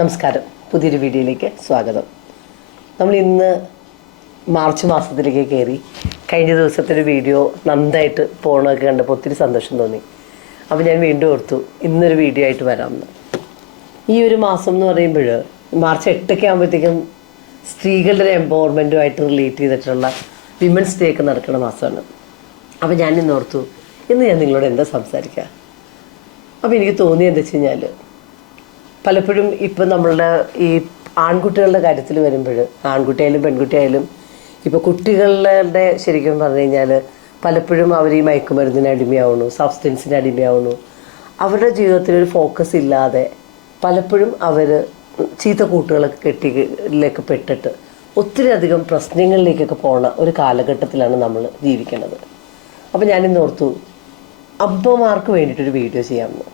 നമസ്കാരം. പുതിയൊരു വീഡിയോയിലേക്ക് സ്വാഗതം. നമ്മൾ ഇന്ന് മാർച്ച് മാസത്തിലേക്ക് കയറി. കഴിഞ്ഞ ദിവസത്തെ ഒരു വീഡിയോ നന്നായിട്ട് പോകണമൊക്കെ കണ്ടപ്പോൾ ഒത്തിരി സന്തോഷം തോന്നി. അപ്പോൾ ഞാൻ വീണ്ടും ഓർത്തു ഇന്നൊരു വീഡിയോ ആയിട്ട് വരാമെന്ന് ഈ ഒരു മാസം എന്ന് പറയുമ്പോൾ മാർച്ച് എട്ടൊക്കെ ആകുമ്പോഴത്തേക്കും സ്ത്രീകളുടെ എംപവർമെന്റുമായിട്ട് റിലേറ്റ് ചെയ്തിട്ടുള്ള വിമൻസ് ഡേ ഒക്കെ നടക്കുന്ന മാസമാണ്. അപ്പോൾ ഞാൻ ഇന്ന് ഓർത്തു ഇന്ന് ഞാൻ നിങ്ങളോട് എന്താ സംസാരിക്കുക? അപ്പോൾ എനിക്ക് തോന്നിയത് എന്താ വെച്ച് കഴിഞ്ഞാൽ പലപ്പോഴും ഇപ്പം നമ്മളുടെ ഈ ആൺകുട്ടികളുടെ കാര്യത്തിൽ വരുമ്പോൾ ആൺകുട്ടിയായാലും പെൺകുട്ടിയായാലും ഇപ്പോൾ കുട്ടികളുടെ ശരിക്കും പറഞ്ഞു കഴിഞ്ഞാൽ പലപ്പോഴും അവർ ഈ മയക്കുമരുന്നിന് അടിമയാവുന്നു സബ്സ്റ്റൻസിന് അടിമയാവുന്നു. അവരുടെ ജീവിതത്തിൽ ഒരു ഫോക്കസ് ഇല്ലാതെ പലപ്പോഴും അവർ ചീത്ത കൂട്ടുകളൊക്കെ കെട്ടിയിലേക്ക് പെട്ടിട്ട് ഒത്തിരി അധികം പ്രശ്നങ്ങളിലേക്കൊക്കെ പോണ ഒരു കാലഘട്ടത്തിലാണ് നമ്മൾ ജീവിക്കുന്നത് അപ്പോൾ ഞാനിന്ന് ഓർത്തു അമ്മമാർക്ക് വേണ്ടിയിട്ടൊരു വീഡിയോ ചെയ്യാമെന്ന്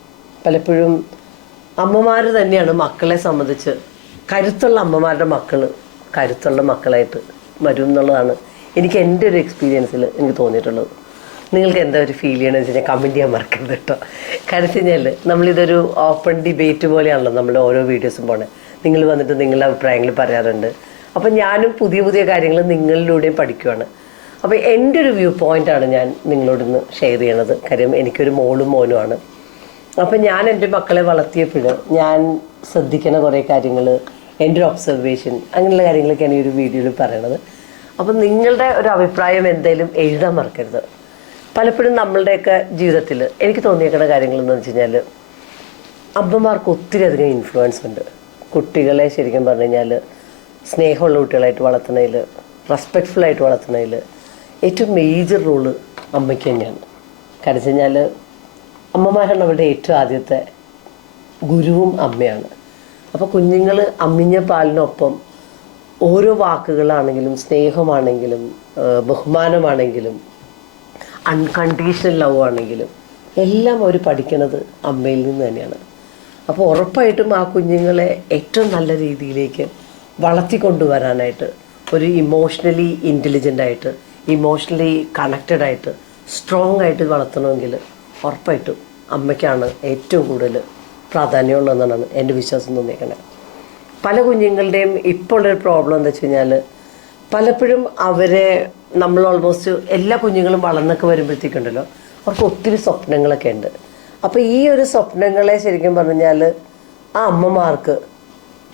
പലപ്പോഴും അമ്മമാർ തന്നെയാണ് മക്കളെ സംബന്ധിച്ച് കരുത്തുള്ള അമ്മമാരുടെ മക്കൾ കരുത്തുള്ള മക്കളായിട്ട് വരും എന്നുള്ളതാണ് എനിക്ക് എന്റെ ഒരു എക്സ്പീരിയൻസിൽ എനിക്ക് തോന്നിയിട്ടുള്ളത്. നിങ്ങൾക്ക് എന്താ ഒരു ഫീൽ ചെയ്യണമെന്ന് വെച്ച് കഴിഞ്ഞാൽ കമന്റ് ചെയ്യാൻ മറക്കരുത് കേട്ടോ. വെച്ച് കഴിഞ്ഞാൽ നമ്മളിതൊരു ഓപ്പൺ ഡിബേറ്റ് പോലെയാണല്ലോ നമ്മൾ ഓരോ വീഡിയോസും പോണേ. നിങ്ങൾ വന്നിട്ട് നിങ്ങളുടെ അഭിപ്രായങ്ങൾ പറയാറുണ്ട്. അപ്പം ഞാനും പുതിയ പുതിയ കാര്യങ്ങൾ നിങ്ങളിലൂടെയും പഠിക്കുവാണ്. അപ്പോൾ എന്റെ ഒരു വ്യൂ പോയിന്റാണ് ഞാൻ നിങ്ങളോടൊന്ന് ഷെയർ ചെയ്യണത്. കാര്യം എനിക്കൊരു മോളും മോനുമാണ്. അപ്പം ഞാൻ എന്റെ മക്കളെ വളർത്തിയപ്പോൾ ഞാൻ ശ്രദ്ധിക്കുന്ന കുറേ കാര്യങ്ങൾ എന്റെ ഒരു ഒബ്സർവേഷൻ അങ്ങനെയുള്ള കാര്യങ്ങളൊക്കെയാണ് ഈ ഒരു വീഡിയോയിൽ പറയണത്. അപ്പം നിങ്ങളുടെ ഒരു അഭിപ്രായം എന്തെങ്കിലും എഴുതാൻ മറക്കരുത്. പലപ്പോഴും നമ്മളുടെയൊക്കെ ജീവിതത്തിൽ എനിക്ക് തോന്നിയേക്കുന്ന കാര്യങ്ങൾ എന്ന് വെച്ച് കഴിഞ്ഞാൽ അമ്മമാർക്ക് ഒത്തിരി അധികം ഇൻഫ്ലുവൻസ് ഉണ്ട്. കുട്ടികളെ ശരിക്കും പറഞ്ഞു കഴിഞ്ഞാൽ സ്നേഹമുള്ള കുട്ടികളായിട്ട് വളർത്തുന്നതിൽ റെസ്പെക്റ്റ്ഫുള്ളായിട്ട് വളർത്തുന്നതിൽ ഏറ്റവും മേജർ റോൾ അമ്മയ്ക്ക് തന്നെയാണ്. കാരണം വെച്ച് കഴിഞ്ഞാൽ അമ്മമാരാണ് അവരുടെ ഏറ്റവും ആദ്യത്തെ ഗുരുവും അമ്മയാണ്. അപ്പോൾ കുഞ്ഞുങ്ങൾ അമ്മിഞ്ഞ പാലിനൊപ്പം ഓരോ വാക്കുകളാണെങ്കിലും സ്നേഹമാണെങ്കിലും ബഹുമാനമാണെങ്കിലും അൺകണ്ടീഷണൽ ലവ് ആണെങ്കിലും എല്ലാം അവർ പഠിക്കുന്നത് അമ്മയിൽ നിന്ന് തന്നെയാണ്. അപ്പോൾ ഉറപ്പായിട്ടും ആ കുഞ്ഞുങ്ങളെ ഏറ്റവും നല്ല രീതിയിലേക്ക് വളർത്തിക്കൊണ്ടുവരാനായിട്ട് ഒരു ഇമോഷണലി ഇന്റലിജന്റ് ആയിട്ട് ഇമോഷണലി കണക്റ്റഡ് ആയിട്ട് സ്ട്രോങ് ആയിട്ട് വളർത്തണമെങ്കിൽ ഉറപ്പായിട്ടും അമ്മയ്ക്കാണ് ഏറ്റവും കൂടുതൽ പ്രാധാന്യമുള്ളതെന്നാണ് എന്റെ വിശ്വാസം തോന്നിയിരിക്കുന്നത് പല കുഞ്ഞുങ്ങളുടെയും ഇപ്പോൾ ഉള്ളൊരു പ്രോബ്ലം എന്താ വെച്ച് കഴിഞ്ഞാൽ പലപ്പോഴും അവരെ നമ്മൾ ഓൾമോസ്റ്റ് എല്ലാ കുഞ്ഞുങ്ങളും വളർന്നൊക്കെ വരുമ്പോഴത്തേക്കുണ്ടല്ലോ അവർക്ക് ഒത്തിരി സ്വപ്നങ്ങളൊക്കെ ഉണ്ട്. അപ്പോൾ ഈ ഒരു സ്വപ്നങ്ങളെ ശരിക്കും പറഞ്ഞാൽ ആ അമ്മമാർക്ക്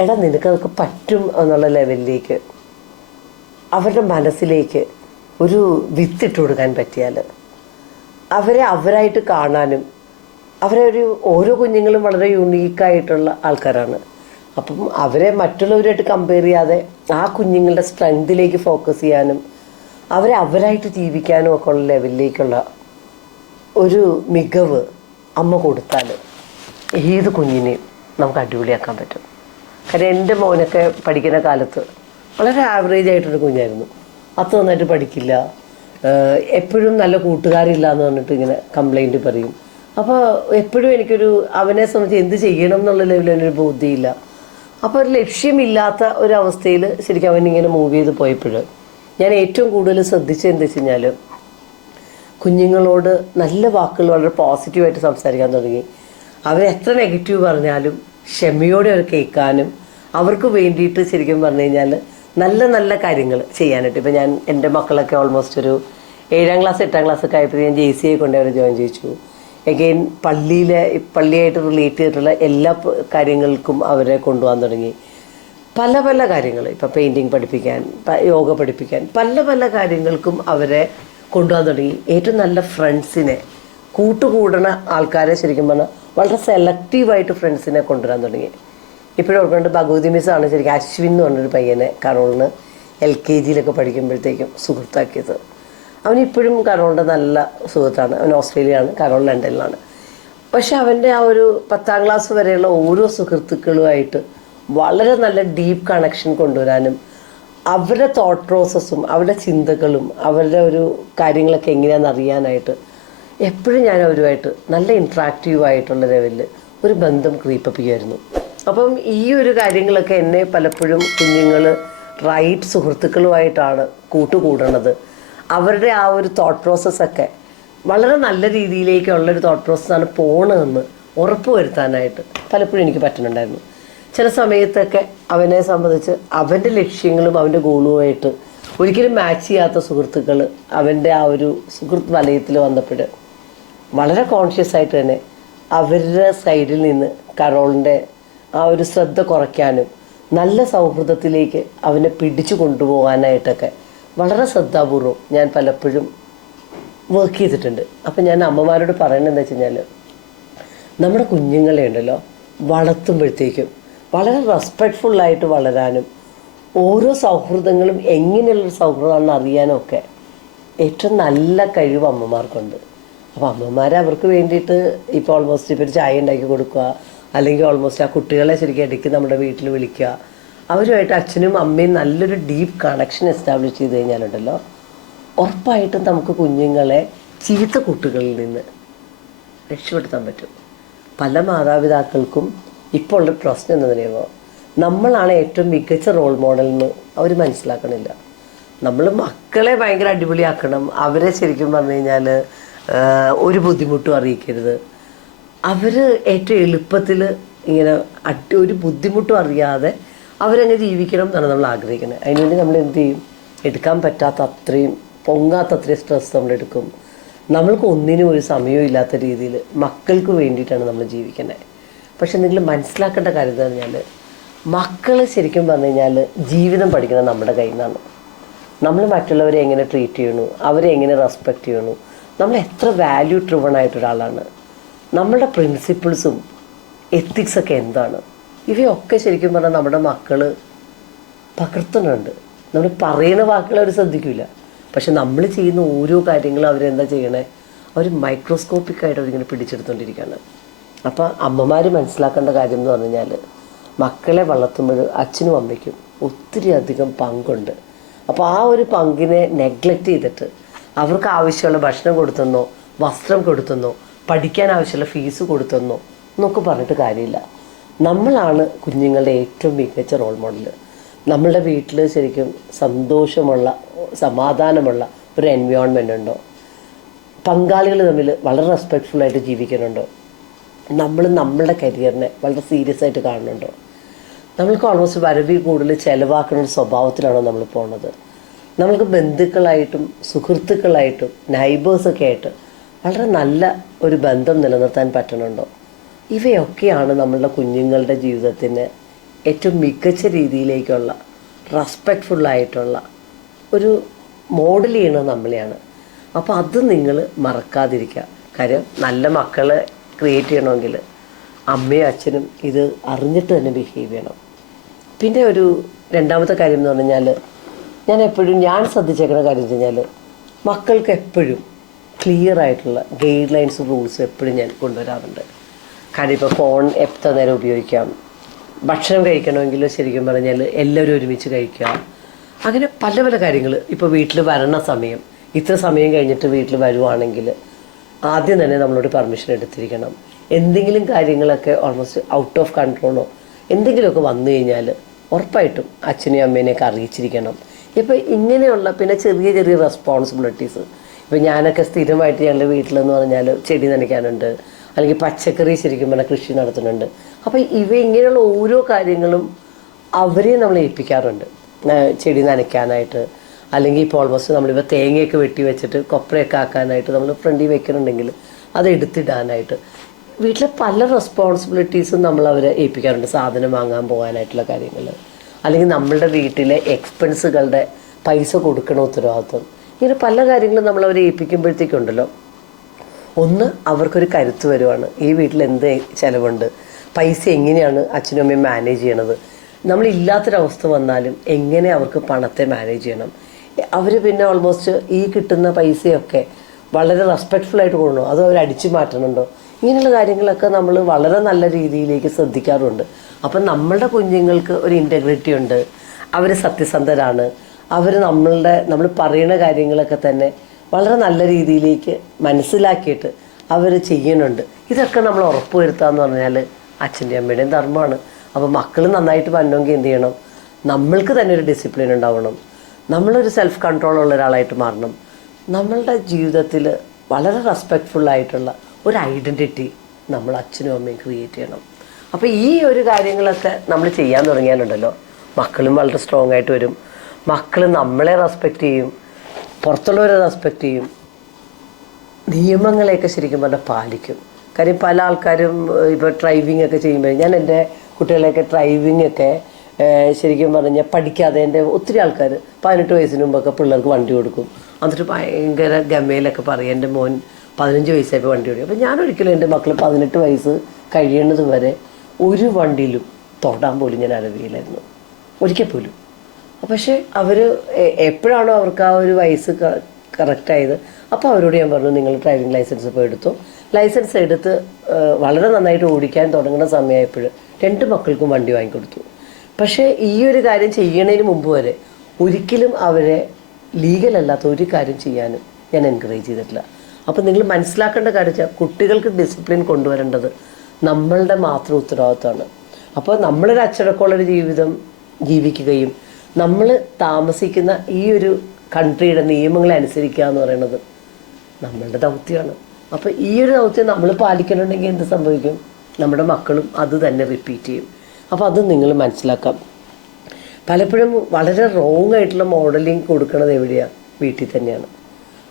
എടാ നിനക്ക് അതൊക്കെ പറ്റും എന്നുള്ള ലെവലിലേക്ക് അവരുടെ മനസ്സിലേക്ക് ഒരു വിത്തിട്ട് കൊടുക്കാൻ പറ്റിയാൽ അവരെ അവരായിട്ട് കാണാനും അവരെ ഒരു ഓരോ കുഞ്ഞുങ്ങളും വളരെ യുണീക്കായിട്ടുള്ള ആൾക്കാരാണ്. അപ്പം അവരെ മറ്റുള്ളവരുമായിട്ട് കമ്പയർ ചെയ്യാതെ ആ കുഞ്ഞുങ്ങളുടെ സ്ട്രെങ്തിലേക്ക് ഫോക്കസ് ചെയ്യാനും അവരെ അവരായിട്ട് ജീവിക്കാനും ഒക്കെ ഉള്ള ലെവലിലേക്കുള്ള ഒരു മികവ് അമ്മ കൊടുത്താൽ ഏത് കുഞ്ഞിനെയും നമുക്ക് അടിപൊളിയാക്കാൻ പറ്റും. കാര്യം എന്റെ മോനൊക്കെ പഠിക്കുന്ന കാലത്ത് വളരെ ആവറേജ് ആയിട്ടൊരു കുഞ്ഞായിരുന്നു. അത്ര നന്നായിട്ട് പഠിക്കില്ല. എപ്പോഴും നല്ല കൂട്ടുകാരില്ല എന്ന് പറഞ്ഞിട്ട് ഇങ്ങനെ കംപ്ലൈന്റ് പറയും. അപ്പോൾ എപ്പോഴും എനിക്കൊരു അവനെ സംബന്ധിച്ച് എന്ത് ചെയ്യണം എന്നുള്ള ലെവലിൽ എന്നൊരു ബോധ്യമില്ല. അപ്പോൾ ഒരു ലക്ഷ്യമില്ലാത്ത ഒരു അവസ്ഥയിൽ ശരിക്കും അവൻ ഇങ്ങനെ മൂവ് ചെയ്ത് പോയപ്പോൾ ഞാൻ ഏറ്റവും കൂടുതൽ ശ്രദ്ധിച്ചത് എന്താ വെച്ച് കഴിഞ്ഞാൽ കുഞ്ഞുങ്ങളോട് നല്ല വാക്കുകൾ വളരെ പോസിറ്റീവായിട്ട് സംസാരിക്കാൻ തുടങ്ങി. അവർ എത്ര നെഗറ്റീവ് പറഞ്ഞാലും ക്ഷമയോടെ അവർ കേൾക്കാനും അവർക്ക് വേണ്ടിയിട്ട് ശരിക്കും പറഞ്ഞു കഴിഞ്ഞാൽ നല്ല നല്ല കാര്യങ്ങൾ ചെയ്യാനായിട്ട്. ഇപ്പം ഞാൻ എന്റെ മക്കളൊക്കെ ഓൾമോസ്റ്റ് ഒരു ഏഴാം ക്ലാസ് എട്ടാം ക്ലാസ് ഒക്കെ ആയപ്പോൾ ഞാൻ ജെ സി ഐ കൊണ്ട് അവരെ ജോയിൻ ചെയ്യിച്ചു. എഗെയിൻ പള്ളിയിലെ പള്ളിയായിട്ട് റിലേറ്റ് ചെയ്തിട്ടുള്ള എല്ലാ കാര്യങ്ങൾക്കും അവരെ കൊണ്ടുപോകാൻ തുടങ്ങി. പല പല കാര്യങ്ങൾ ഇപ്പം പെയിന്റിങ് പഠിപ്പിക്കാൻ യോഗ പഠിപ്പിക്കാൻ പല പല കാര്യങ്ങൾക്കും അവരെ കൊണ്ടുപോകാൻ തുടങ്ങി. ഏറ്റവും നല്ല ഫ്രണ്ട്സിനെ കൂട്ടുകൂടണ ആൾക്കാരെ ശരിക്കും പറഞ്ഞാൽ വളരെ സെലക്റ്റീവായിട്ട് ഫ്രണ്ട്സിനെ കൊണ്ടുവരാൻ തുടങ്ങി. ഇപ്പോഴും ഓർക്കുന്നുണ്ട് ഭഗവതി മിസ്സാണ് ശരിക്കും അശ്വിൻ എന്ന് പറഞ്ഞൊരു പയ്യനെ കരോളിന് എൽ കെ ജിയിലൊക്കെ പഠിക്കുമ്പോഴത്തേക്കും സുഹൃത്താക്കിയത്. അവൻ ഇപ്പോഴും കരോളിന്റെ നല്ല സുഹൃത്താണ്. അവൻ ഓസ്ട്രേലിയയാണ് കരോൾ ലണ്ടനിലാണ്. പക്ഷെ അവന്റെ ആ ഒരു പത്താം ക്ലാസ് വരെയുള്ള ഓരോ സുഹൃത്തുക്കളുമായിട്ട് വളരെ നല്ല ഡീപ്പ് കണക്ഷൻ കൊണ്ടുവരാനും അവരുടെ തോട്ട് പ്രോസസ്സും അവരുടെ ചിന്തകളും അവരുടെ ഒരു കാര്യങ്ങളൊക്കെ എങ്ങനെയാണെന്ന് അറിയാനായിട്ട് എപ്പോഴും ഞാൻ അവരുമായിട്ട് നല്ല ഇൻട്രാക്റ്റീവ് ആയിട്ടുള്ള ലെവലിൽ ഒരു ബന്ധം ക്രീപ്പപ്പ് ചെയ്യുമായിരുന്നു. അപ്പം ഈ ഒരു കാര്യങ്ങളൊക്കെ എന്നെ പലപ്പോഴും കുഞ്ഞുങ്ങൾ റൈറ്റ് സുഹൃത്തുക്കളുമായിട്ടാണ് കൂട്ടുകൂടണത്. അവരുടെ ആ ഒരു തോട്ട് പ്രോസസ്സൊക്കെ വളരെ നല്ല രീതിയിലേക്കുള്ളൊരു തോട്ട് പ്രോസസ്സാണ് പോണതെന്ന് ഉറപ്പ് വരുത്താനായിട്ട് പലപ്പോഴും എനിക്ക് പറ്റുന്നുണ്ടായിരുന്നു. ചില സമയത്തൊക്കെ അവനെ സംബന്ധിച്ച് അവന്റെ ലക്ഷ്യങ്ങളും അവന്റെ ഗോളുമായിട്ട് ഒരിക്കലും മാച്ച് ചെയ്യാത്ത സുഹൃത്തുക്കൾ അവന്റെ ആ ഒരു സുഹൃത്ത് വലയത്തിൽ വന്നപ്പോൾ വളരെ കോൺഷ്യസ് ആയിട്ട് തന്നെ അവരുടെ സൈഡിൽ നിന്ന് കരോളിന്റെ ആ ഒരു ശ്രദ്ധ കുറയ്ക്കാനും നല്ല സൗഹൃദത്തിലേക്ക് അവനെ പിടിച്ചു കൊണ്ടുപോകാനായിട്ടൊക്കെ വളരെ ശ്രദ്ധാപൂർവം ഞാൻ പലപ്പോഴും വർക്ക് ചെയ്തിട്ടുണ്ട്. അപ്പം ഞാൻ അമ്മമാരോട് പറയുന്നത് എന്താ വെച്ച് കഴിഞ്ഞാൽ നമ്മുടെ കുഞ്ഞുങ്ങളെ ഉണ്ടല്ലോ വളർത്തുമ്പോഴത്തേക്കും വളരെ റെസ്പെക്റ്റ്ഫുള്ളായിട്ട് വളരാനും ഓരോ സൗഹൃദങ്ങളും എങ്ങനെയുള്ളൊരു സൗഹൃദമാണെന്ന് അറിയാനും ഒക്കെ ഏറ്റവും നല്ല കഴിവ് അമ്മമാർക്കുണ്ട്. അപ്പോൾ അമ്മമാർ അവർക്ക് വേണ്ടിയിട്ട് ഇപ്പോൾ ഓൾമോസ്റ്റ് ഇപ്പോൾ ഒരു ചായ ഉണ്ടാക്കി കൊടുക്കുക അല്ലെങ്കിൽ ഓൾമോസ്റ്റ് ആ കുട്ടികളെ ശരിക്കും ഇടയ്ക്ക് നമ്മുടെ വീട്ടിൽ വിളിക്കുക അവരുമായിട്ട് അച്ഛനും അമ്മയും നല്ലൊരു ഡീപ്പ് കണക്ഷൻ എസ്റ്റാബ്ലിഷ് ചെയ്ത് കഴിഞ്ഞാലുണ്ടല്ലോ ഉറപ്പായിട്ടും നമുക്ക് കുഞ്ഞുങ്ങളെ ചീത്ത കൂട്ടുകളിൽ നിന്ന് രക്ഷപ്പെടുത്താൻ പറ്റും. പല മാതാപിതാക്കൾക്കും ഇപ്പോൾ ഉള്ള പ്രശ്നം എന്ന് പറയുമ്പോൾ നമ്മളാണ് ഏറ്റവും മികച്ച റോൾ മോഡൽ എന്ന് അവർ മനസ്സിലാക്കണില്ല. നമ്മൾ മക്കളെ ഭയങ്കര അടിപൊളിയാക്കണം. അവരെ ശരിക്കും പറഞ്ഞു കഴിഞ്ഞാൽ ഒരു ബുദ്ധിമുട്ടും അറിയിക്കരുത്. അവർ ഏറ്റവും എളുപ്പത്തിൽ ഇങ്ങനെ ഒരു ബുദ്ധിമുട്ടും അറിയാതെ അവരങ്ങ് ജീവിക്കണം എന്നാണ് നമ്മൾ ആഗ്രഹിക്കുന്നത്. അതിനുവേണ്ടി നമ്മൾ എന്ത് ചെയ്യും? എടുക്കാൻ പറ്റാത്ത അത്രയും പൊങ്ങാത്ത അത്രയും സ്ട്രെസ് നമ്മൾ എടുക്കും. നമ്മൾക്ക് ഒന്നിനും ഒരു സമയവും ഇല്ലാത്ത രീതിയിൽ മക്കൾക്ക് വേണ്ടിയിട്ടാണ് നമ്മൾ ജീവിക്കുന്നത്. പക്ഷെ നിങ്ങൾ മനസ്സിലാക്കേണ്ട കാര്യം എന്ന് പറഞ്ഞാൽ മക്കൾ ശരിക്കും പറഞ്ഞു കഴിഞ്ഞാൽ ജീവിതം പഠിക്കുന്നത് നമ്മുടെ കയ്യിൽ നിന്നാണ്. നമ്മൾ മറ്റുള്ളവരെ എങ്ങനെ ട്രീറ്റ് ചെയ്യണു? അവരെ എങ്ങനെ റെസ്പെക്റ്റ് ചെയ്യണു? നമ്മൾ എത്ര വാല്യൂ ട്രിവൺ ആയിട്ടൊരാളാണ് നമ്മളുടെ പ്രിൻസിപ്പിൾസും എത്തിക്സൊക്കെ എന്താണ്? ഇവയൊക്കെ ശരിക്കും പറഞ്ഞാൽ നമ്മുടെ മക്കൾ പകർത്തുന്നുണ്ട്. നമ്മൾ പറയുന്ന വാക്കുകൾ അവർ ശ്രദ്ധിക്കില്ല പക്ഷെ നമ്മൾ ചെയ്യുന്ന ഓരോ കാര്യങ്ങളും അവരെന്താ ചെയ്യണേ? അവർ മൈക്രോസ്കോപ്പിക് ആയിട്ട് അവരിങ്ങനെ പിടിച്ചെടുത്തുകൊണ്ടിരിക്കുകയാണ് അപ്പോൾ അമ്മമാർ മനസ്സിലാക്കേണ്ട കാര്യം എന്ന് പറഞ്ഞു മക്കളെ വളർത്തുമ്പോൾ അച്ഛനും അമ്മയ്ക്കും ഒത്തിരി അധികം പങ്കുണ്ട്. അപ്പോൾ ആ ഒരു പങ്കിനെ നെഗ്ലക്റ്റ് ചെയ്തിട്ട് അവർക്ക് ആവശ്യമുള്ള ഭക്ഷണം കൊടുത്തെന്നോ വസ്ത്രം കൊടുത്തെന്നോ പഠിക്കാൻ ആവശ്യമുള്ള ഫീസ് കൊടുത്തെന്നോ എന്നൊക്കെ പറഞ്ഞിട്ട് കാര്യമില്ല. നമ്മളാണ് കുഞ്ഞുങ്ങളുടെ ഏറ്റവും മികച്ച റോൾ മോഡൽ നമ്മളുടെ വീട്ടിൽ ശരിക്കും സന്തോഷമുള്ള സമാധാനമുള്ള ഒരു എൻവയോൺമെന്റ് ഉണ്ടോ? പങ്കാളികൾ തമ്മിൽ വളരെ റെസ്പെക്ട്ഫുൾ ആയിട്ട് ജീവിക്കുന്നുണ്ടോ? നമ്മൾ നമ്മളുടെ കരിയറിനെ വളരെ സീരിയസ് ആയിട്ട് കാണുന്നുണ്ടോ? നമ്മൾക്ക് ഓൾമോസ്റ്റ് വരവിൽ കൂടുതൽ ചിലവാക്കുന്ന ഒരു സ്വഭാവത്തിലാണോ നമ്മൾ പോണത്? നമ്മൾക്ക് ബന്ധുക്കളായിട്ടും സുഹൃത്തുക്കളായിട്ടും നൈബേഴ്സൊക്കെ ആയിട്ട് വളരെ നല്ല ഒരു ബന്ധം നിലനിർത്താൻ പറ്റണുണ്ടോ? ഇവയൊക്കെയാണ് നമ്മളുടെ കുഞ്ഞുങ്ങളുടെ ജീവിതത്തിന് ഏറ്റവും മികച്ച രീതിയിലേക്കുള്ള റെസ്പെക്റ്റ്ഫുള്ളായിട്ടുള്ള ഒരു മോഡൽ ചെയ്യണത് നമ്മളെയാണ്. അപ്പോൾ അത് നിങ്ങൾ മറക്കാതിരിക്കുക. കാര്യം നല്ല മക്കളെ ക്രിയേറ്റ് ചെയ്യണമെങ്കിൽ അമ്മയും അച്ഛനും ഇത് അറിഞ്ഞിട്ട് തന്നെ ബിഹേവ് ചെയ്യണം. പിന്നെ ഒരു രണ്ടാമത്തെ കാര്യം എന്ന് പറഞ്ഞു കഴിഞ്ഞാൽ ഞാൻ എപ്പോഴും ഞാൻ ശ്രദ്ധിച്ചേക്കുന്ന കാര്യം വെച്ച് കഴിഞ്ഞാൽ മക്കൾക്ക് എപ്പോഴും ക്ലിയർ ആയിട്ടുള്ള ഗൈഡ് ലൈൻസും റൂൾസും എപ്പോഴും ഞാൻ കൊണ്ടുവരാറുണ്ട്. ഇപ്പോൾ ഫോൺ എത്ര നേരം ഉപയോഗിക്കാം. ഭക്ഷണം കഴിക്കണമെങ്കിൽ ശരിക്കും പറഞ്ഞാൽ എല്ലാവരും ഒരുമിച്ച് കഴിക്കുക. അങ്ങനെ പല പല കാര്യങ്ങൾ ഇപ്പോൾ വീട്ടിൽ വരണ സമയം. ഇത്ര സമയം കഴിഞ്ഞിട്ട് വീട്ടിൽ വരുവാണെങ്കിൽ ആദ്യം തന്നെ നമ്മളോട് പെർമിഷൻ എടുത്തിരിക്കണം. എന്തെങ്കിലും കാര്യങ്ങളൊക്കെ ഓൾമോസ്റ്റ് ഔട്ട് ഓഫ് കൺട്രോളോ എന്തെങ്കിലുമൊക്കെ വന്നു കഴിഞ്ഞാൽ ഉറപ്പായിട്ടും അച്ഛനെയും അമ്മേനെയൊക്കെ അറിയിച്ചിരിക്കണം. ഇപ്പം ഇങ്ങനെയുള്ള പിന്നെ ചെറിയ ചെറിയ റെസ്പോൺസിബിലിറ്റീസ് ഇപ്പം ഞാനൊക്കെ സ്ഥിരമായിട്ട് ഞങ്ങളുടെ വീട്ടിലെന്ന് പറഞ്ഞാൽ ചെടി നനയ്ക്കാനുണ്ട്. അല്ലെങ്കിൽ പച്ചക്കറി ശരിക്കും പറഞ്ഞാൽ കൃഷി നടത്തുന്നുണ്ട്. അപ്പോൾ ഇവ ഇങ്ങനെയുള്ള ഓരോ കാര്യങ്ങളും അവരെ നമ്മൾ ഏൽപ്പിക്കാറുണ്ട്. ചെടി നനയ്ക്കാനായിട്ട്. അല്ലെങ്കിൽ ഇപ്പോൾ ഓൾമോസ്റ്റ് നമ്മളിപ്പോൾ തേങ്ങയൊക്കെ വെട്ടി വെച്ചിട്ട് കൊപ്രയൊക്കെ ആക്കാനായിട്ട് നമ്മൾ ഫ്രണ്ടിൽ വെക്കുന്നുണ്ടെങ്കിൽ അത് എടുത്തിടാനായിട്ട്. വീട്ടിലെ പല റെസ്പോൺസിബിലിറ്റീസും നമ്മൾ അവരെ ഏൽപ്പിക്കാറുണ്ട്. സാധനം വാങ്ങാൻ പോകാനായിട്ടുള്ള കാര്യങ്ങൾ. അല്ലെങ്കിൽ നമ്മളുടെ വീട്ടിലെ എക്സ്പെൻസുകളുടെ പൈസ കൊടുക്കണ ഉത്തരവാദിത്വം. ഇങ്ങനെ പല കാര്യങ്ങളും നമ്മൾ അവരെ ഏൽപ്പിക്കുമ്പോഴത്തേക്കുണ്ടല്ലോ. ഒന്ന് അവർക്കൊരു കരുത്ത് വരുവാണ്. ഈ വീട്ടിൽ എന്ത് ചിലവുണ്ട്? പൈസ എങ്ങനെയാണ് അച്ഛനും അമ്മയും മാനേജ് ചെയ്യണത്? നമ്മളില്ലാത്തൊരവസ്ഥ വന്നാലും എങ്ങനെ അവർക്ക് പണത്തെ മാനേജ് ചെയ്യണം? അവർ പിന്നെ ഓൾമോസ്റ്റ് ഈ കിട്ടുന്ന പൈസയൊക്കെ വളരെ റെസ്പെക്ട്ഫുൾ ആയിട്ട് കൊള്ളണോ അതോ അവർ അടിച്ചു മാറ്റണുണ്ടോ? ഇങ്ങനെയുള്ള കാര്യങ്ങളൊക്കെ നമ്മൾ വളരെ നല്ല രീതിയിലേക്ക് ശ്രദ്ധിക്കാറുണ്ട്. അപ്പം നമ്മളുടെ കുഞ്ഞുങ്ങൾക്ക് ഒരു ഇന്റഗ്രിറ്റി ഉണ്ട്. അവർ സത്യസന്ധരാണ്. അവർ നമ്മളുടെ നമ്മൾ പറയുന്ന കാര്യങ്ങളൊക്കെ തന്നെ വളരെ നല്ല രീതിയിലേക്ക് മനസ്സിലാക്കിയിട്ട് അവർ ചെയ്യുന്നുണ്ട് ഇതൊക്കെ നമ്മൾ ഉറപ്പ് വരുത്തുക എന്ന് പറഞ്ഞാൽ അച്ഛന്റെ അമ്മയുടെയും ധർമ്മമാണ്. അപ്പോൾ മക്കൾ നന്നായിട്ട് വരണമെങ്കിൽ എന്ത് ചെയ്യണം? നമ്മൾക്ക് തന്നെ ഒരു ഡിസിപ്ലിൻ ഉണ്ടാവണം. നമ്മളൊരു സെൽഫ് കൺട്രോൾ ഉള്ള ഒരാളായിട്ട് മാറണം. നമ്മളുടെ ജീവിതത്തിൽ വളരെ റെസ്പെക്റ്റ്ഫുള്ളായിട്ടുള്ള ഒരു ഐഡന്റിറ്റി നമ്മൾ അച്ഛനും അമ്മയും ക്രിയേറ്റ് ചെയ്യണം. അപ്പോൾ ഈ ഒരു കാര്യങ്ങളൊക്കെ നമ്മൾ ചെയ്യാൻ തുടങ്ങിയാലുണ്ടല്ലോ. മക്കളും വളരെ സ്ട്രോങ് ആയിട്ട് വരും. മക്കൾ നമ്മളെ റെസ്പെക്റ്റ് ചെയ്യും. പുറത്തുള്ളവരെ റെസ്പെക്റ്റ് ചെയ്യും. നിയമങ്ങളെയൊക്കെ ശരിക്കും പറഞ്ഞാൽ പാലിക്കും. കാര്യം പല ആൾക്കാരും ഇപ്പോൾ ഡ്രൈവിംഗ് ഒക്കെ ചെയ്യുമ്പോൾ ഞാൻ എന്റെ കുട്ടികളെയൊക്കെ ഡ്രൈവിംഗ് ഒക്കെ ശരിക്കും പറഞ്ഞാൽ പഠിക്കാതെ എന്റെ ഒത്തിരി ആൾക്കാർ പതിനെട്ട് വയസ്സിന് മുമ്പൊക്കെ പിള്ളേർക്ക് വണ്ടി കൊടുക്കും. എന്നിട്ട് ഭയങ്കര ഗമയിലൊക്കെ പറയും എന്റെ മോൻ പതിനഞ്ച് വയസ്സായപ്പോൾ വണ്ടി കൊടുക്കും അപ്പോൾ ഞാൻ ഒരിക്കലും എന്റെ മക്കൾ പതിനെട്ട് വയസ്സ് കഴിയുന്നത് വരെ ഒരു വണ്ടിയിലും തൊടാൻ പോലും ഞാൻ അറിവിയില്ലായിരുന്നു ഒരിക്കൽ പോലും. പക്ഷേ അവർ എപ്പോഴാണോ അവർക്ക് ആ ഒരു വയസ്സ് കറക്റ്റ് ആയത് അപ്പോൾ അവരോട് ഞാൻ പറഞ്ഞു നിങ്ങൾ ഡ്രൈവിംഗ് ലൈസൻസ് ഇപ്പോൾ എടുത്തു. ലൈസൻസ് എടുത്ത് വളരെ നന്നായിട്ട് ഓടിക്കാൻ തുടങ്ങുന്ന സമയമായപ്പോൾ രണ്ട് മക്കൾക്കും വണ്ടി വാങ്ങിക്കൊടുത്തു. പക്ഷേ ഈ ഒരു കാര്യം ചെയ്യണതിന് മുമ്പ് വരെ ഒരിക്കലും അവരെ ലീഗൽ അല്ലാത്ത ഒരു കാര്യം ചെയ്യാനും ഞാൻ എൻകറേജ് ചെയ്തിട്ടില്ല. അപ്പോൾ നിങ്ങൾ മനസ്സിലാക്കേണ്ട കാര്യം വെച്ചാൽ കുട്ടികൾക്ക് ഡിസിപ്ലിൻ കൊണ്ടുവരേണ്ടത് നമ്മളുടെ മാത്രം ഉത്തരവാദിത്തമാണ് അപ്പോൾ നമ്മളൊരു അച്ചടക്കമുള്ളൊരു ജീവിതം ജീവിക്കുകയും നമ്മൾ താമസിക്കുന്ന ഈ ഒരു കൺട്രിയുടെ നിയമങ്ങളെ അനുസരിക്കുക എന്ന് പറയുന്നത് നമ്മളുടെ ദൗത്യമാണ്. അപ്പോൾ ഈ ഒരു ദൗത്യം നമ്മൾ പാലിക്കണമെങ്കിൽ എന്ത് സംഭവിക്കും? നമ്മുടെ മക്കളും അത് തന്നെ റിപ്പീറ്റ് ചെയ്യും. അപ്പോൾ അത് നിങ്ങൾ മനസ്സിലാക്കാം. പലപ്പോഴും വളരെ റോങ് ആയിട്ടുള്ള മോഡലിംഗ് കൊടുക്കുന്നത് എവിടെയാണ് വീട്ടിൽ തന്നെയാണ്.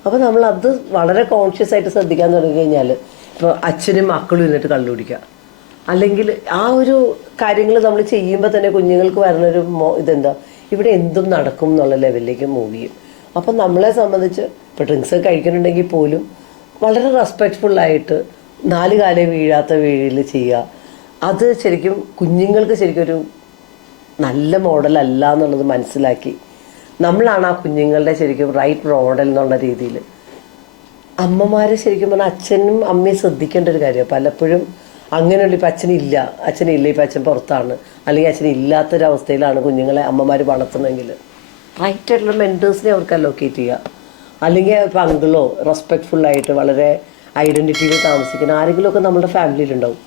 അപ്പോൾ നമ്മൾ അത് വളരെ കോൺഷ്യസ് ആയിട്ട് ശ്രദ്ധിക്കാൻ തുടങ്ങി കഴിഞ്ഞാൽ ഇപ്പോൾ അച്ഛനും മക്കളും ഇരുന്നിട്ട് കള്ളുപിടിക്കുക അല്ലെങ്കിൽ ആ ഒരു കാര്യങ്ങൾ നമ്മൾ ചെയ്യുമ്പോൾ തന്നെ കുഞ്ഞുങ്ങൾക്ക് വരുന്നൊരു ഇതെന്താ? ഇവിടെ എന്തും നടക്കും എന്നുള്ള ലെവലിലേക്ക് മൂവ് ചെയ്യും. അപ്പം നമ്മളെ സംബന്ധിച്ച് ഇപ്പോൾ ഡ്രിങ്ക്സ് കഴിക്കുന്നുണ്ടെങ്കിൽ പോലും വളരെ റെസ്പെക്റ്റ്ഫുള്ളായിട്ട് നാല് കാലം വീഴാത്ത വീഴിൽ ചെയ്യുക. അത് ശരിക്കും കുഞ്ഞുങ്ങൾക്ക് ശരിക്കും ഒരു നല്ല മോഡലല്ല എന്നുള്ളത് മനസ്സിലാക്കി നമ്മളാണ് ആ കുഞ്ഞുങ്ങളുടെ ശരിക്കും റൈറ്റ് മോഡൽ എന്നുള്ള രീതിയിൽ. അമ്മമാരെ ശരിക്കും പറഞ്ഞാൽ അച്ഛനും അമ്മയും ശ്രദ്ധിക്കേണ്ട ഒരു കാര്യമാണ്. പലപ്പോഴും അങ്ങനെയുള്ള ഇപ്പം അച്ഛനില്ല. അച്ഛനില്ല ഇപ്പം അച്ഛൻ പുറത്താണ്. അല്ലെങ്കിൽ അച്ഛൻ ഇല്ലാത്തൊരവസ്ഥയിലാണ് കുഞ്ഞുങ്ങളെ അമ്മമാർ വളർത്തുന്നതെങ്കിൽ. റൈറ്റായിട്ടുള്ള മെന്റേഴ്സിനെ അവർക്ക് അലോക്കേറ്റ് ചെയ്യുക അല്ലെങ്കിൽ ഇപ്പം അങ്കിളോ റെസ്പെക്ട്ഫുള്ളായിട്ട് വളരെ ഐഡന്റിറ്റിയിൽ താമസിക്കുന്ന ആരെങ്കിലുമൊക്കെ നമ്മുടെ ഫാമിലിയിലുണ്ടാവും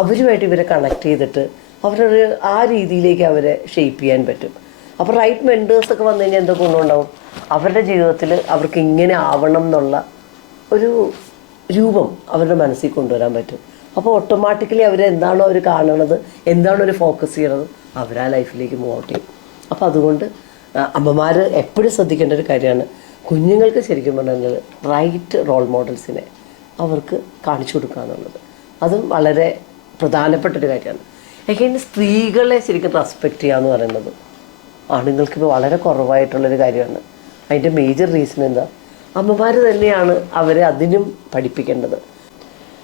അവരുമായിട്ട് ഇവരെ കണക്ട് ചെയ്തിട്ട് അവരൊരു ആ രീതിയിലേക്ക് അവരെ ഷെയ്പ്പ് ചെയ്യാൻ പറ്റും. അപ്പോൾ റൈറ്റ് മെന്റേഴ്സൊക്കെ വന്നു കഴിഞ്ഞാൽ എന്തൊക്കെ ഗുണമുണ്ടാവും അവരുടെ ജീവിതത്തിൽ അവർക്ക് ഇങ്ങനെ ആവണം എന്നുള്ള ഒരു രൂപം അവരുടെ മനസ്സിൽ കൊണ്ടുവരാൻ പറ്റും. അപ്പോൾ ഓട്ടോമാറ്റിക്കലി അവർ എന്താണോ അവർ കാണണത് എന്താണോ അവർ ഫോക്കസ് ചെയ്യണത് അവരാ ലൈഫിലേക്ക് മൂവ് ഔട്ട് ചെയ്യും. അപ്പോൾ അതുകൊണ്ട് അമ്മമാർ എപ്പോഴും ശ്രദ്ധിക്കേണ്ട ഒരു കാര്യമാണ്. കുഞ്ഞുങ്ങൾക്ക് ശരിക്കും പറഞ്ഞാൽ റൈറ്റ് റോൾ മോഡൽസിനെ അവർക്ക് കാണിച്ചു കൊടുക്കുക എന്നുള്ളത്. അതും വളരെ പ്രധാനപ്പെട്ട ഒരു കാര്യമാണ്. എങ്ങനെ സ്ത്രീകളെ ശരിക്കും റെസ്പെക്റ്റ് ചെയ്യുക എന്ന് പറയുന്നത് ആണുങ്ങൾക്ക് ഇപ്പോൾ വളരെ കുറവായിട്ടുള്ളൊരു കാര്യമാണ്. അതിന്റെ മേജർ റീസൺ എന്താ? അമ്മമാർ തന്നെയാണ് അവരെ അതിനും പഠിപ്പിക്കേണ്ടത്.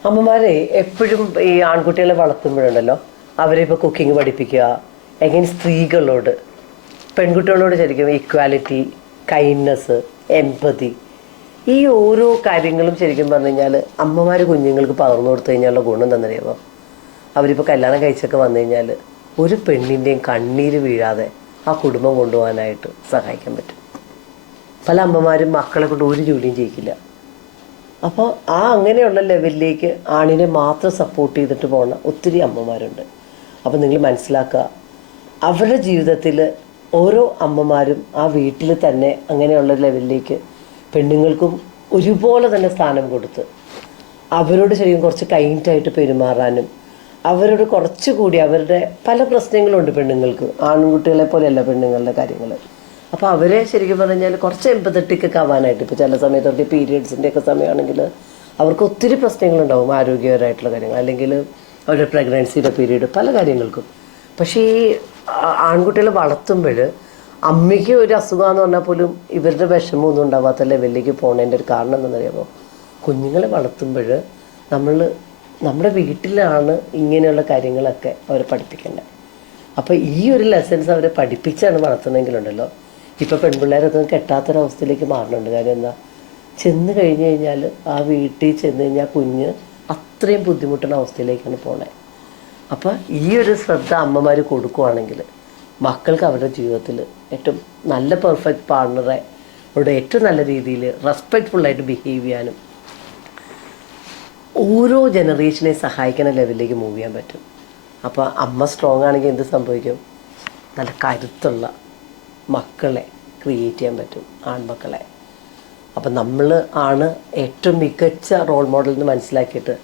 അമ്മമാരെ എപ്പോഴും ഈ ആൺകുട്ടികളെ വളർത്തുമ്പോഴുണ്ടല്ലോ അവരെ ഇപ്പോൾ കുക്കിംഗ് പഠിപ്പിക്കുക എങ്ങനെ സ്ത്രീകളോട് പെൺകുട്ടികളോട് ശരിക്കും ഈക്വാലിറ്റി കൈൻഡ്നെസ് എംപതി ഈ ഓരോ കാര്യങ്ങളും ശരിക്കും പറഞ്ഞു കഴിഞ്ഞാൽ അമ്മമാർ കുഞ്ഞുങ്ങൾക്ക് പകർന്നു കൊടുത്തു കഴിഞ്ഞാലുള്ള ഗുണം എന്താണെന്നറിയാമോ? അവരിപ്പോൾ കല്യാണം കഴിച്ചൊക്കെ വന്നു കഴിഞ്ഞാൽ ഒരു പെണ്ണിന്റെയും കണ്ണീര് വീഴാതെ ആ കുടുംബം കൊണ്ടുപോകാനായിട്ട് സഹായിക്കാൻ പറ്റും. പല അമ്മമാരും മക്കളെ കൊണ്ട് ഒരു ജോലിയും ചെയ്യിക്കില്ല. അപ്പോൾ ആ അങ്ങനെയുള്ള ലെവലിലേക്ക് ആണിനെ മാത്രം സപ്പോർട്ട് ചെയ്തിട്ട് പോകുന്ന ഒത്തിരി അമ്മമാരുണ്ട്. അപ്പോൾ നിങ്ങൾ മനസ്സിലാക്കുക അവരുടെ ജീവിതത്തിൽ ഓരോ അമ്മമാരും ആ വീട്ടിൽ തന്നെ അങ്ങനെയുള്ള ലെവലിലേക്ക് പെണ്ണുങ്ങൾക്കും ഒരുപോലെ തന്നെ സ്ഥാനം കൊടുത്ത് അവരോട് ശരിക്കും കുറച്ച് കൈൻഡായിട്ട് പെരുമാറാനും അവരോട് കുറച്ചുകൂടി അവരുടെ പല പ്രശ്നങ്ങളുണ്ട് പെണ്ണുങ്ങൾക്ക്. ആൺകുട്ടികളെ പോലെയല്ല പെണ്ണുങ്ങളുടെ കാര്യങ്ങൾ അപ്പോൾ അവരെ ശരിക്കും പറഞ്ഞാൽ കുറച്ച് എമ്പത്തറ്റിക് ഒക്കെ ആവാനായിട്ട് ഇപ്പോൾ ചില സമയത്ത് അവർക്ക് പീരിയഡ്സിന്റെ ഒക്കെ സമയമാണെങ്കിൽ അവർക്ക് ഒത്തിരി പ്രശ്നങ്ങളുണ്ടാവും ആരോഗ്യപരമായിട്ടുള്ള കാര്യങ്ങൾ. അല്ലെങ്കിൽ അവരുടെ പ്രഗ്നൻസിയുടെ പീരീഡ് പല കാര്യങ്ങൾക്കും. പക്ഷേ ഈ ആൺകുട്ടികളെ വളർത്തുമ്പോൾ അമ്മയ്ക്ക് ഒരു അസുഖമെന്ന് പറഞ്ഞാൽ പോലും ഇവരുടെ വിഷമമൊന്നും ഉണ്ടാവാത്ത ലെവലിലേക്ക് പോകുന്നതിന്റെ ഒരു കാരണം എന്താണെന്നറിയാമോ? കുഞ്ഞുങ്ങളെ വളർത്തുമ്പോൾ നമ്മൾ നമ്മുടെ വീട്ടിലാണ് ഇങ്ങനെയുള്ള കാര്യങ്ങളൊക്കെ അവരെ പഠിപ്പിക്കേണ്ടത്. അപ്പോൾ ഈ ഒരു ലെസൺസ് അവരെ പഠിപ്പിച്ചാണ് വളർത്തുന്നതെങ്കിലുണ്ടല്ലോ. ഇപ്പോൾ പെൺപിള്ളേരൊക്കെ കെട്ടാത്തൊരവസ്ഥയിലേക്ക് മാറുന്നുണ്ട് കാര്യം എന്താ? ചെന്ന് കഴിഞ്ഞ് കഴിഞ്ഞാൽ ആ വീട്ടിൽ ചെന്ന് കഴിഞ്ഞാൽ കുഞ്ഞ് അത്രയും ബുദ്ധിമുട്ടുന്ന അവസ്ഥയിലേക്കാണ് പോണേ. അപ്പോൾ ഈ ഒരു ശ്രദ്ധ അമ്മമാർ കൊടുക്കുവാണെങ്കിൽ മക്കൾക്ക് അവരുടെ ജീവിതത്തിൽ ഏറ്റവും നല്ല പെർഫെക്റ്റ് പാർട്ണറെ അവരുടെ ഏറ്റവും നല്ല രീതിയിൽ റെസ്പെക്റ്റ്ഫുള്ളായിട്ട് ബിഹേവ് ചെയ്യാനും ഓരോ ജനറേഷനെ സഹായിക്കുന്ന ലെവലിലേക്ക് മൂവ് ചെയ്യാൻ പറ്റും. അപ്പോൾ അമ്മ സ്ട്രോങ് ആണെങ്കിൽ എന്ത് സംഭവിക്കും? നല്ല കരുത്തുള്ള മക്കളെ ക്രിയേറ്റ് ചെയ്യാൻ പറ്റും ആൺമക്കളെ. അപ്പം നമ്മൾ ആണ് ഏറ്റവും മികച്ച റോൾ മോഡൽ എന്ന് മനസ്സിലാക്കിയിട്ട്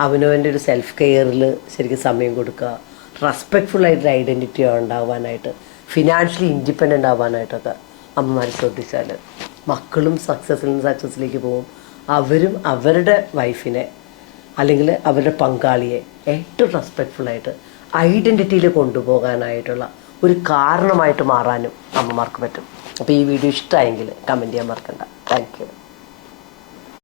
അവനവന്റെ ഒരു സെൽഫ് കെയറിൽ ശരിക്കും സമയം കൊടുക്കുക. റെസ്പെക്ട്ഫുൾ ആയിട്ടൊരു ഐഡന്റിറ്റി ഉണ്ടാവാനായിട്ട് ഫിനാൻഷ്യലി ഇൻഡിപെൻഡന്റ് ആവാനായിട്ടൊക്കെ അമ്മമാർ ശ്രദ്ധിച്ചാൽ മക്കളും സക്സസ്സിൽ നിന്ന് സക്സസ്സിലേക്ക് പോകും. അവരും അവരുടെ വൈഫിനെ അല്ലെങ്കിൽ അവരുടെ പങ്കാളിയെ ഏറ്റവും റെസ്പെക്ട്ഫുൾ ആയിട്ട് ഐഡന്റിറ്റിയിൽ കൊണ്ടുപോകാനായിട്ടുള്ള ഒരു കാരണമായിട്ട് മാറാനും അമ്മമാർക്ക് പറ്റും. അപ്പോൾ ഈ വീഡിയോ ഇഷ്ടമായെങ്കിൽ കമന്റ് ചെയ്യാൻ മറക്കണ്ട. Thank you